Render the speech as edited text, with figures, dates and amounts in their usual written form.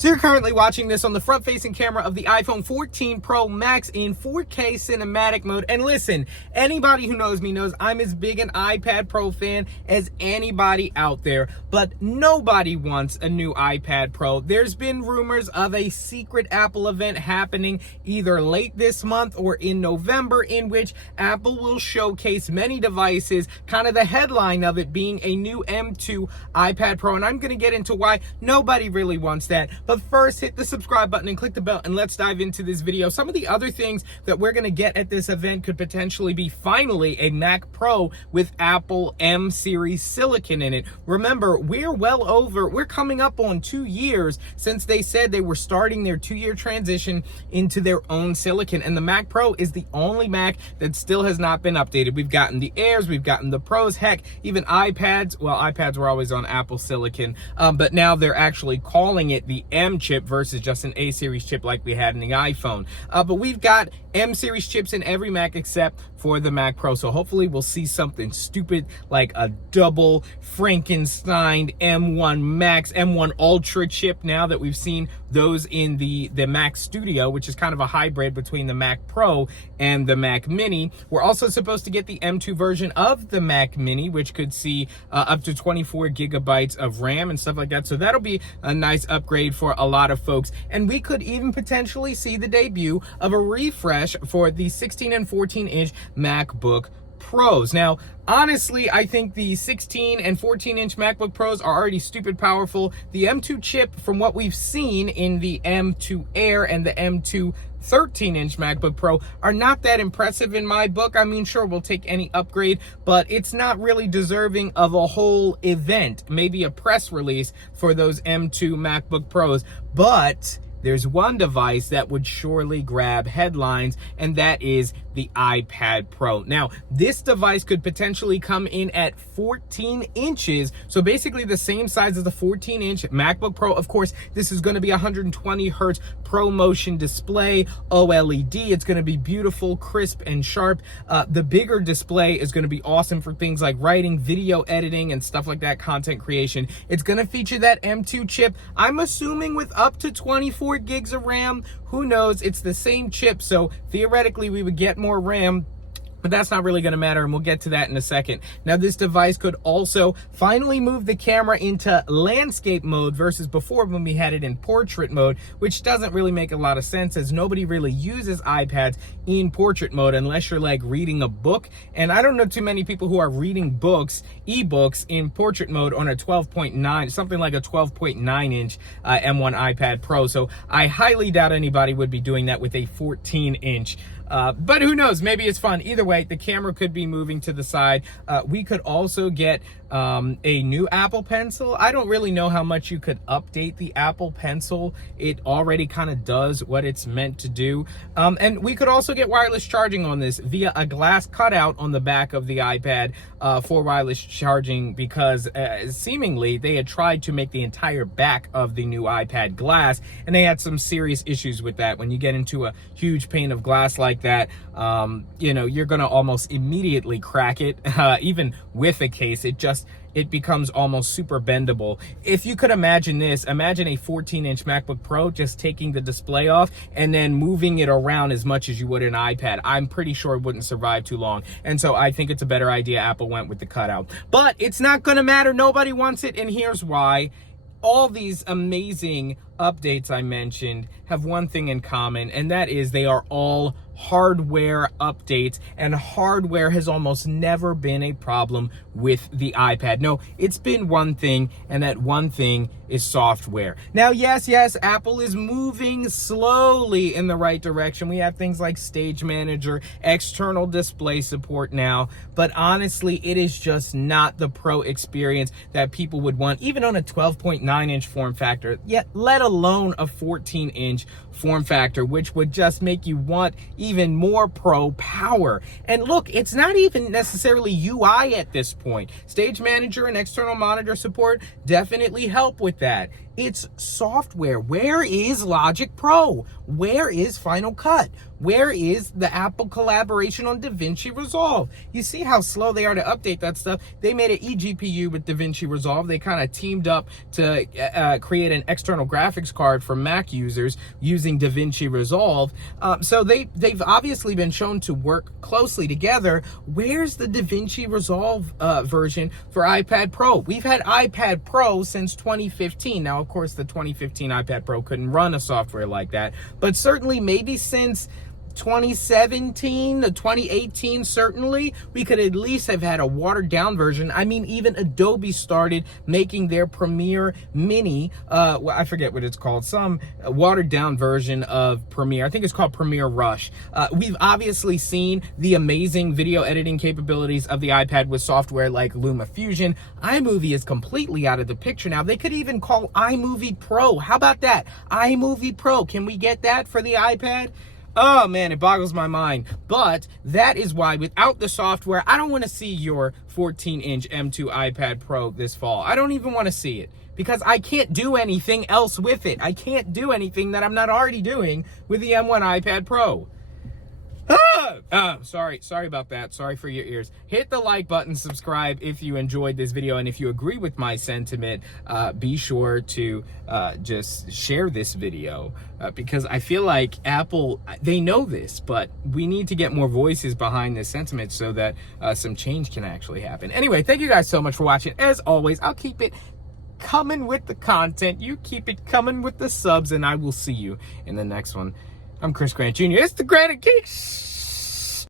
So you're currently watching this on the front-facing camera of the iPhone 14 Pro Max in 4K cinematic mode. And listen, anybody who knows me knows I'm as big an iPad Pro fan as anybody out there, but nobody wants a new iPad Pro. There's been rumors of a secret Apple event happening either late this month or in November, in which Apple will showcase many devices, kind of the headline of it being a new M2 iPad Pro. And I'm going to get into why nobody really wants that. But first, hit the subscribe button and click the bell, and let's dive into this video. Some of the other things that we're going to get at this event could potentially be finally a Mac Pro with Apple M series silicon in it. Remember, we're coming up on 2 years since they said they were starting their 2-year transition into their own silicon, and the Mac Pro is the only Mac that still has not been updated. We've gotten the Airs, we've gotten the Pros, heck, even iPads. Well, iPads were always on Apple silicon, but now they're actually calling it the M chip versus just an A series chip like we had in the iPhone. But we've got M series chips in every Mac except for the Mac Pro. So hopefully we'll see something stupid like a double Frankenstein M1 Max, M1 Ultra chip, now that we've seen those in the Mac Studio, which is kind of a hybrid between the Mac Pro and the Mac Mini. We're also supposed to get the M2 version of the Mac Mini, which could see up to 24 gigabytes of RAM and stuff like that. So that'll be a nice upgrade for a lot of folks. And we could even potentially see the debut of a refresh for the 16 and 14 inch MacBook Pros. Now, honestly, I think the 16 and 14 inch MacBook Pros are already stupid powerful. The M2 chip, from what we've seen in the M2 Air and the M2 13-inch MacBook Pro, are not that impressive in my book. I mean, sure, we'll take any upgrade, but it's not really deserving of a whole event, maybe a press release for those M2 MacBook Pros. But there's one device that would surely grab headlines, and that is the iPad Pro. Now, this device could potentially come in at 14 inches, so basically the same size as the 14-inch MacBook Pro. Of course, this is going to be 120 hertz ProMotion display, OLED. It's going to be beautiful, crisp, and sharp. The bigger display is going to be awesome for things like writing, video editing, and stuff like that, content creation. It's going to feature that M2 chip, I'm assuming with up to 24 gigs of RAM. Who knows? It's the same chip, so theoretically we would get more RAM, but that's not really going to matter, and we'll get to that in a second. Now, this device could also finally move the camera into landscape mode versus before when we had it in portrait mode, which doesn't really make a lot of sense, as nobody really uses iPads in portrait mode unless you're like reading a book. And I don't know too many people who are reading books, ebooks, in portrait mode on a 12.9, something like a 12.9 inch M1 iPad Pro. So I highly doubt anybody would be doing that with a 14 inch. But who knows? Maybe it's fun. Either way, the camera could be moving to the side. We could also get a new Apple Pencil. I don't really know how much you could update the Apple Pencil. It already kind of does what it's meant to do. And we could also get wireless charging on this via a glass cutout on the back of the iPad for wireless charging, because seemingly they had tried to make the entire back of the new iPad glass, and they had some serious issues with that. When you get into a huge pane of glass like that, you know, you're gonna almost immediately crack it. Even with a case, it becomes almost super bendable. If you could imagine this, imagine a 14-inch MacBook Pro just taking the display off and then moving it around as much as you would an iPad. I'm pretty sure it wouldn't survive too long. And so I think it's a better idea Apple went with the cutout. But it's not gonna matter. Nobody wants it, and here's why. All these amazing updates I mentioned have one thing in common, and that is they are all hardware updates, and hardware has almost never been a problem with the iPad. No, it's been one thing, and that one thing is software. Now, yes, Apple is moving slowly in the right direction. We have things like Stage Manager, external display support now, but honestly, it is just not the Pro experience that people would want, even on a 12.9 inch form factor, yet let alone a 14 inch form factor, which would just make you want even more Pro power. And look, it's not even necessarily UI at this point. Stage Manager and external monitor support definitely help with that. It's software. Where is Logic Pro? Where is Final Cut? Where is the Apple collaboration on DaVinci Resolve? You see how slow they are to update that stuff. They made an eGPU with DaVinci Resolve. They kind of teamed up to create an external graphics card for Mac users using DaVinci Resolve. So they've obviously been shown to work closely together. Where's the DaVinci Resolve version for iPad Pro? We've had iPad Pro since 2015. Now, of course, the 2015 iPad Pro couldn't run a software like that, but certainly maybe since 2017 to 2018, certainly we could at least have had a watered down version. I mean, even Adobe started making their Premiere Mini, I forget what it's called, some watered down version of Premiere. I think it's called Premiere Rush. We've obviously seen the amazing video editing capabilities of the iPad with software like LumaFusion. iMovie is completely out of the picture now. They could even call iMovie Pro. How about that? iMovie Pro. Can we get that for the iPad? Oh man, it boggles my mind. But that is why without the software, I don't want to see your 14-inch M2 iPad Pro this fall. I don't even want to see it because I can't do anything else with it. I can't do anything that I'm not already doing with the M1 iPad Pro. Sorry about that. Sorry for your ears. Hit the like button, subscribe if you enjoyed this video, and if you agree with my sentiment, be sure to just share this video because I feel like Apple, they know this, but we need to get more voices behind this sentiment so that some change can actually happen. Anyway, thank you guys so much for watching. As always, I'll keep it coming with the content. You keep it coming with the subs, and I will see you in the next one. I'm Chris Grant Jr. It's the Granite Geeks.